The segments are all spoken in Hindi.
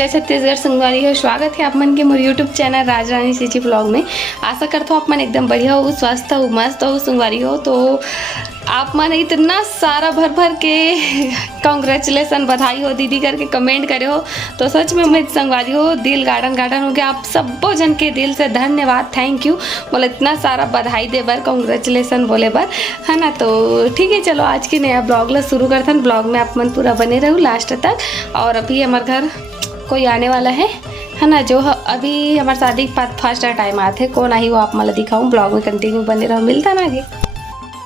जय छत्तीसगढ़ संगवारी हो। स्वागत है आप मन के मोर यूट्यूब चैनल राज रानी सिची ब्लॉग में। आशा करता हूँ आप मन एकदम बढ़िया हो, स्वस्थ हो, मस्त हो, संगवारी हो। तो आप मन इतना सारा भर भर के कॉन्ग्रेचुलेसन, बधाई हो दीदी करके कमेंट करे हो, तो सच में मैं संगवारी हो दिल गार्डन हो गया। आप सबो जन के दिल से धन्यवाद, थैंक यू बोले इतना सारा बधाई दे बर, कॉन्ग्रेचुलेसन बोले बर, है ना। तो ठीक है, चलो आज के नया ब्लॉग ला शुरू करते हैं। ब्लॉग में आप मन पूरा बने रहो लास्ट तक। और अभी हमारे घर कोई आने वाला है ना, जो अभी हमारे शादी के बाद फर्स्ट टाइम आते, कौन आई वो आप मला दिखाऊँ। ब्लॉग में कंटिन्यू बने रहो, मिलता ना आगे।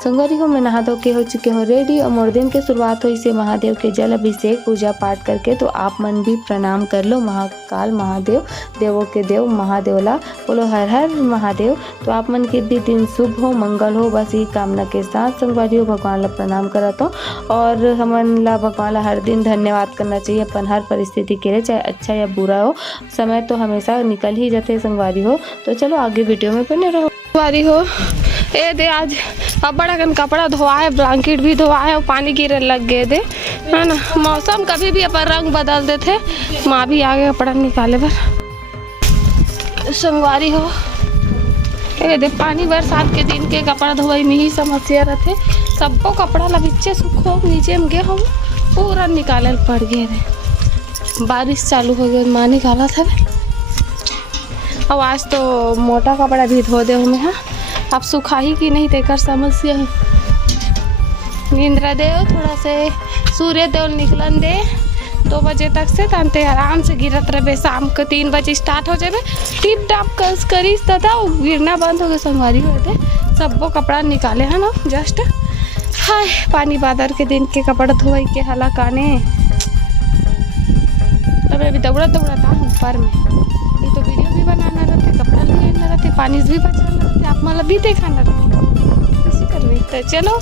संगवारी को मैं नहा धो के हो चुके हूँ रेडी, और मोर दिन के शुरुआत हुई से महादेव के जल अभिषेक पूजा पाठ करके। तो आप मन भी प्रणाम कर लो महाकाल महादेव, देवों के देव महादेवला, बोलो हर हर महादेव। तो आप मन के भी दिन शुभ हो, मंगल हो, बस यही कामना के साथ संगवारी हो भगवान ला प्रणाम करता हूँ। और हमन ला भगवान ला हर दिन धन्यवाद करना चाहिए अपन हर परिस्थिति के लिए, चाहे अच्छा या बुरा हो। समय तो हमेशा निकल ही जाते संगवारी हो। तो चलो आगे वीडियो में बने रहो। संगवारी हो ए दे आज अब बड़ा कन कपड़ा धोआ है, ब्लैंकेट भी धोआ है और पानी गिरने लग गए दे, है ना। मौसम कभी भी अपन रंग बदल देते, माँ भी आगे कपड़ा निकाले पर संगवारी हो। ए दे पानी बरसात के दिन के कपड़ा धोई में ही समस्या रहते। सबको कपड़ा लबिच्चे सूखो नीचे में गे हम पूरा निकाले पड़ गए थे। बारिश चालू हो गई, माँ निकाला था। अब आज तो मोटा कपड़ा भी धो दे हमें, हाँ अब सूखा ही कि नहीं तेकर समस्या है। नींद्रा देव थोड़ा से सूर्य देव निकलन दे 2 बजे तक से, तनते आराम से गिरत रहे। शाम को 3 बजे स्टार्ट हो जाए, टिप टाप कस करीस तथा गिरना बंद हो गए संगवारी होते। सबको कपड़ा निकाले है ना जस्ट। हाय पानी बादर के दिन के कपड़ा धोई के हला काने। अब अभी दौड़ा था ऊपर में, तो वीडियो भी बनाना रहते, कपड़ा भी लेना रहते, पानी भी बचाना रहते, आप मतलब भी देखाना रहते, ऐसे करवे। तो चलो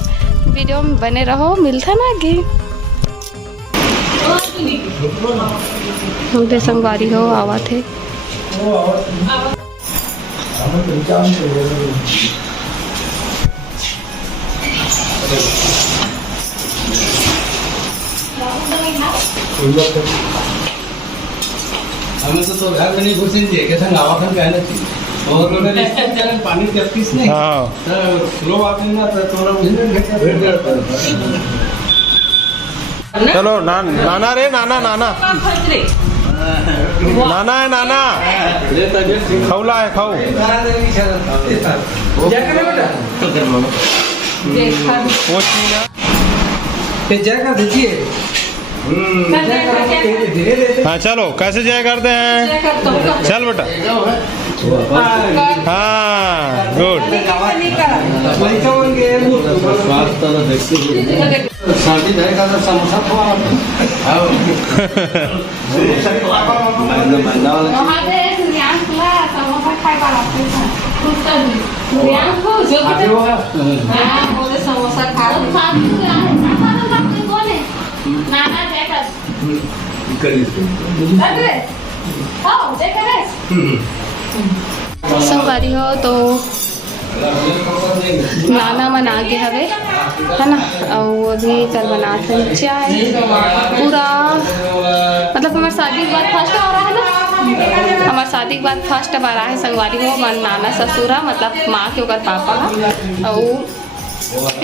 वीडियो में बने रहो, मिलता ना आगे। हम संगवारी हो आवा थे। हमें तो घर में नहीं घुसेंगे, कैसा नावा खान कहना चाहिए। और उन्होंने पानी तप्तीस नहीं, लोग आते ना तो थोड़ा चलो नाना रे, नाना है, नाना खौला है, खाओ जय दीजिए। हाँ चलो कैसे जय करते हैं, चल बेटा। हाँ गुड। संगवारी हो तो नाना मन आगे हवे, है ना। और वो भी कर बनाते चाय पूरा, मतलब हमारे शादी के बाद फर्स्ट आ रहा है ना, हमारे शादी के बाद फर्स्ट बार आए संगवारी हो। मन नाना ससुरा मतलब माँ के ओकर पापा, और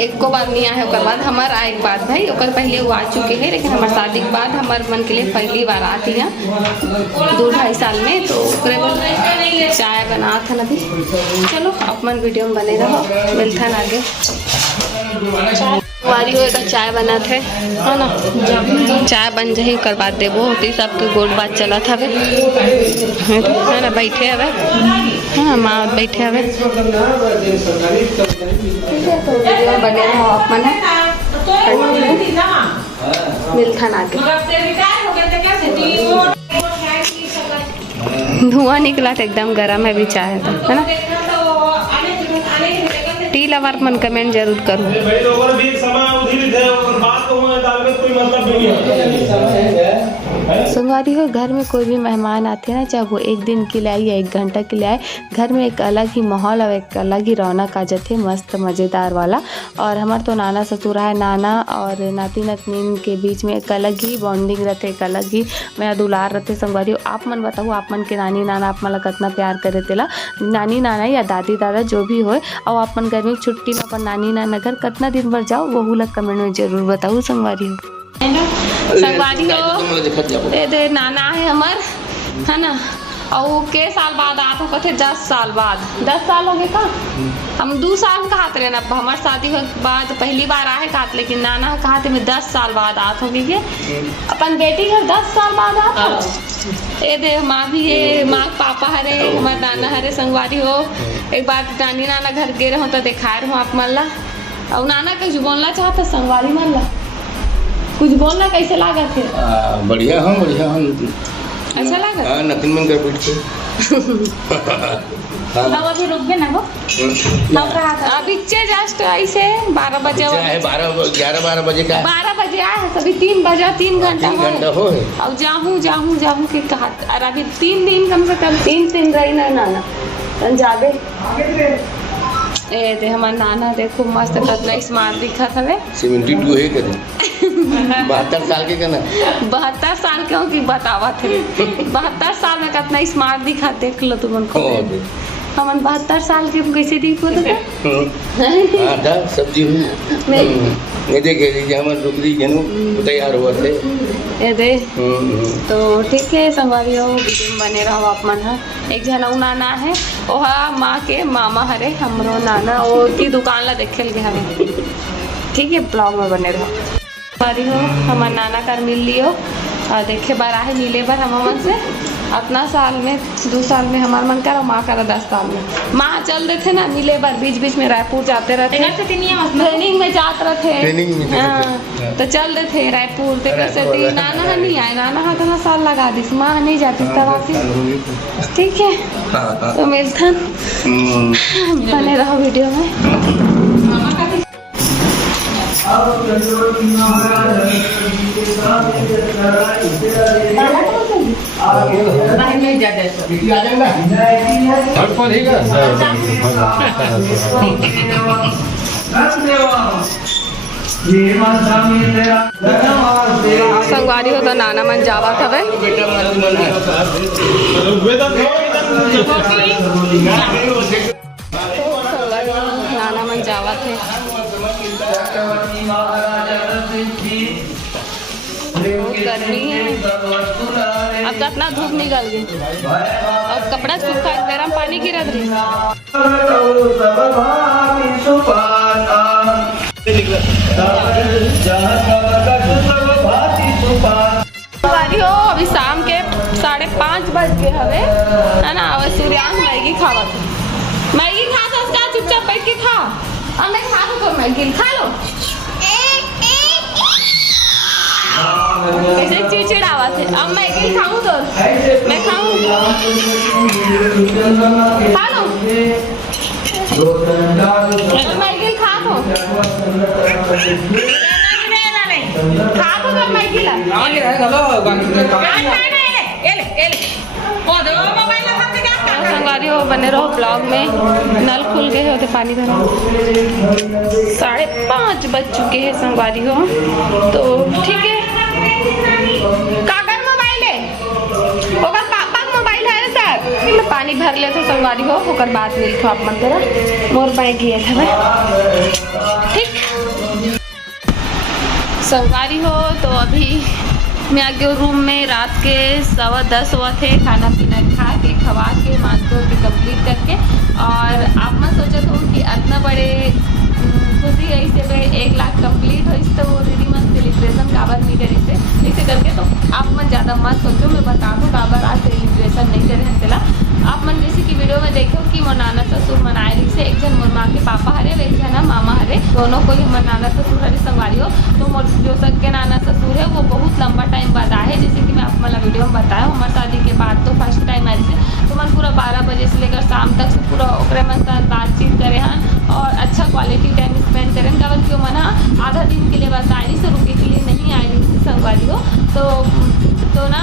एक को बार नहीं आए ओकर बाद हमार आए के बाद भाई, ओकर पहले वो आ चुके हैं, लेकिन हमारे शादी के बाद हमारे मन के लिए पहली बार आती हैं 2-2.5 साल में। तो चाय बना था अभी। चलो अपन वीडियो में बने रहो, मिलता है आगे। वारी हो एक चाय बना थे, है ना। चाय बन जाए ओकर बाद देबो होती, सबके गोट बात चला था है ना। बैठे हवे, हाँ माँ बैठे हवे, बने रहो अपन, मिलता ना आगे। धुआं निकला था एकदम गर्म है भी चाय है ना। टी लवर मन कमेंट जरूर करो। संगवारी हो, घर में कोई भी मेहमान आते हैं ना, चाहे वो एक दिन के लिए आए या 1 घंटा के लिए आए, घर में एक अलग ही माहौल और एक अलग ही रौनक आ जाते, मस्त मज़ेदार वाला। और हमारे तो नाना ससुर है, नाना और नाती नतनीन के बीच में एक अलग ही बॉन्डिंग रहते, एक अलग ही मेरा दुलार रहते। संगवारी हो, आप मन बताओ, आप मन के नानी नाना आप मन कितना प्यार करे तेला, नानी नाना या दादी दादा जो भी हो। और आप मन गर्मी छुट्टी में अपन नानी नाना घर कितना दिन भर जाओ, वो लोग कमेंट में जरूर बताओ। संगवारी हो, संगवारी हो, दे नाना है हमार, है ना, और के साल बाद आत हो कथे 10 साल बाद, 10 साल हो गए का, हम 2 साल कहत रहे ना, हमारे शादी के बाद पहली बार आए कहत, लेकिन नाना कहते में 10 साल बाद आत हो गई, अपन बेटी घर 10 साल बाद आत हो। ए दे माँ भी है, माँ पापा हरे, हमारे नाना हरे। संगवारी हो, एक बार नानी नाना घर गे रहो तो दिखाए रहो आप मन ला, और नाना कुछ बोलना चाहता संगवारी मन ला, कुछ बोलना कैसे लगा थे? बढ़िया हूँ, बढ़िया हूँ, अच्छा लगा। हाँ, नतिन मन कर बैठ के अब अभी रुक गए ना वो, अभी जस्ट ऐसे 12 बजे है, 11-12 बजे का, 12 बजे आए हैं, सभी 3 बजे, 3 घंटा हो अब जाऊँ के कहा। और अभी 3 दिन कम से कम 3 दिन रही ना नाना जाबे। ए दे हमार नाना देखो मस्त कितना स्मार्ट दिखत हवे, 72 है कदे 72 साल के कना, 72 साल के हो कि बतावत है, 72 साल में कितना स्मार्ट दिखा, देख लो तुमन को। हमन 72 साल के कैसे दिखो तो हां था सब्जी नहीं देखे लीजिए हमारे रुकरी जनू तैयार हुआ थे। ए दे तो ठीक है संगवारी हो, वीडियो में बने रहो आप मन। है एक जनऊ नाना है, ओहा माँ के मामा हरे, हमरो नाना वो की दुकान ला देखे लगे हमें। ठीक है, ब्लॉग में बने रहो। संगवारी हो, हमार नाना कर मिल लियो और देखे बार आए मिले बार हम मन से अपना साल में 2 साल में हमार मन करा, माँ करा 10 साल में। माँ चल रहे थे ना मिले बार, बीच बीच में रायपुर जाते रहते, ट्रेनिंग में जाते रहते, हाँ तो चल रहे थे रायपुर ते कैसे। नाना नहीं आए, नाना हाथ ना साल लगा दी, माँ नहीं जाती तब आती। ठीक है, तो मिलता बने रहो वीडियो में। संगवारी हो तो नाना मन जावा हवे, नाना मन जावा थे। गर्मी है, अब कितना धूप निकल गई, अब कपड़ा सूखा, गर्म पानी गिरत रही। हो अभी शाम के 5:30 बज गए हवे, है ना। अब सूर्यांश मैगी खावत, मैगी खा तो उसका चुपचाप बैठ के खा, अब मैं खा तो मैगी खा लो। कैसे चिड़चिड़ावा थे, अब मैगी खाऊं तो मैं खाऊं, खा लो मैगी, खा तो मैगी ला। संगवारी हो, बने रहो ब्लॉग में। नल खुल गए होते, पानी भरा, 5:30 बज चुके हैं संगवारी हो। तो ठीक है, काकर मोबाइल है, ओकर पापा का मोबाइल है ना सर, मैं पानी भर लेते संगवारी हो, ओकर बाद मिलते आप मन करा, मोर बाइक गया था। ठीक संगवारी हो, तो अभी मैं आ गई रूम में, रात के 10:15 हुआ थे। खाना पीना खा के खवा के मांस धो के कंप्लीट करके, और आप मैं सोचा था कि इतना बड़े खुशी ऐसे में 1 लाख कंप्लीट हो, तो दीदी मन सेलिब्रेशन काबर नहीं करे थे ऐसे करके। तो आप मन ज़्यादा मत सोचो, मैं बता दूँ काबर आज सेलिब्रेशन नहीं करे चला। आप मन जैसे कि वीडियो में देखो कि मोर नाना ससुर मनाए रही से, एक जन मोर माँ के पापा हरे, एक जन मामा हरे, दोनों को ही हमारे नाना ससुर हरे संगवारी हो। तो मोर जो सबके नाना ससुर है वो बहुत लंबा टाइम बाद आए, जैसे कि मैं आप मतलब वीडियो में बताया। हमारे शादी के बाद तो फर्स्ट टाइम आई थे, तो मन पूरा 12 बजे से लेकर शाम तक से पूरा ओकरे मन साथ बातचीत करे हैं और अच्छा क्वालिटी टाइम स्पेंड करें। काबर क्यों मना आधा दिन के लिए बस आई से रुके के लिए नहीं आई रही संगवारी हो। तो तो ना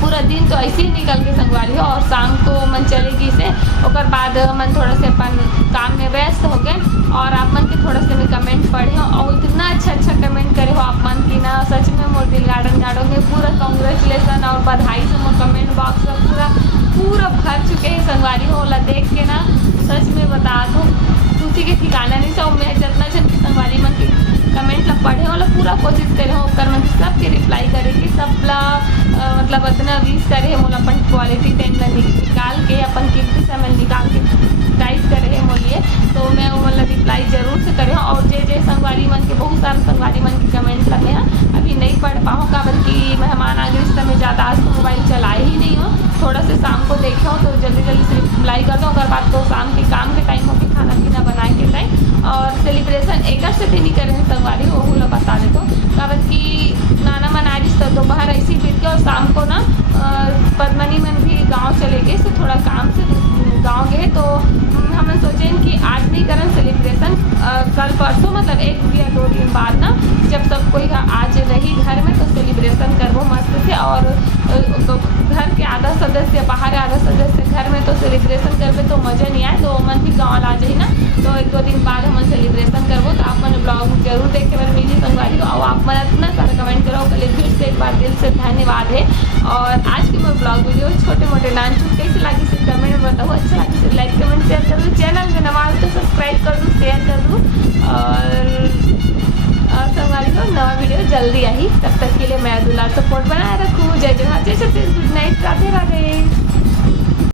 पूरा दिन तो ऐसे ही निकल के संगवारी हो और शाम को मन चलेगी से ओकर बाद मन थोड़ा से अपन काम में व्यस्त हो गए और आप मन के थोड़ा से मैं कमेंट पढ़े हो और इतना अच्छा कमेंट करे हो आप मन की ना सच में मोर दिल गार्डन में पूरा कांग्रेचुलेसन और बधाई से मोर कमेंट बॉक्स में पूरा भर चुके हैं संगवारी हो ला देख के ना सच में बता दो खुशी के ठिकाना नहीं था। मैं जितना जन की संगवारी मन की कमेंट ला पढ़े हो ला पूरा कोशिश करे हो कर मन सबके रिप्लाई करे कि सब ला मतलब इतना वीस करे मोला अपन क्वालिटी टाइम ला निकाल के अपन कीमती समय निकाल के टाइप करे है मोलिए तो मैं वो मतलब रिप्लाई जरूर से करे और जे संगवारी मन के बहुत सारे संगवारी मन के कमेंट लगे हैं अभी नहीं पढ़ पाऊँ का बल्कि मेहमान आ गए इस समय ज़्यादा आज तो मोबाइल चलाए ही नहीं हो थोड़ा से शाम को देखे हो तो जल्दी से रिप्लाई कर दो अगर बात तो शाम के काम के टाइम हो के खाना पीना बनाए के टाइम और सेलिब्रेशन एक से भी नहीं करें संगवारी वो लोग बता दे तो कारण कि नाना मन आज तो दोपहर ऐसी बीत गया और शाम को ना पद्मनी मन भी गांव चले गए तो थोड़ा काम से गांव गए तो हमने सोचे कि आज नहीं करें सेलिब्रेशन कल परसों मतलब 1 या 2 दिन बाद ना जब सब कोई आज रही घर में तो सेलिब्रेशन करवो मस्त से और घर के आधा सदस्य बाहर आधा सदस्य घर में तो सेलिब्रेशन करवे तो मज़ा नहीं आए तो मन भी गाँव आ जाए ना तो 1-2 दिन बाद हम सेलिब्रेशन करवो तो आप मन ब्लॉग जरूर देखे बार मिली संगवारी और आप मन इतना सारा कमेंट करो कल फिर से एक बार दिल से धन्यवाद है। और आज की मेरे ब्लॉग वीडियो छोटे मोटे डांस कैसे लगी सिर्फ कमेंट में बताओ अच्छा लगी लाइक कमेंट शेयर करो चैनल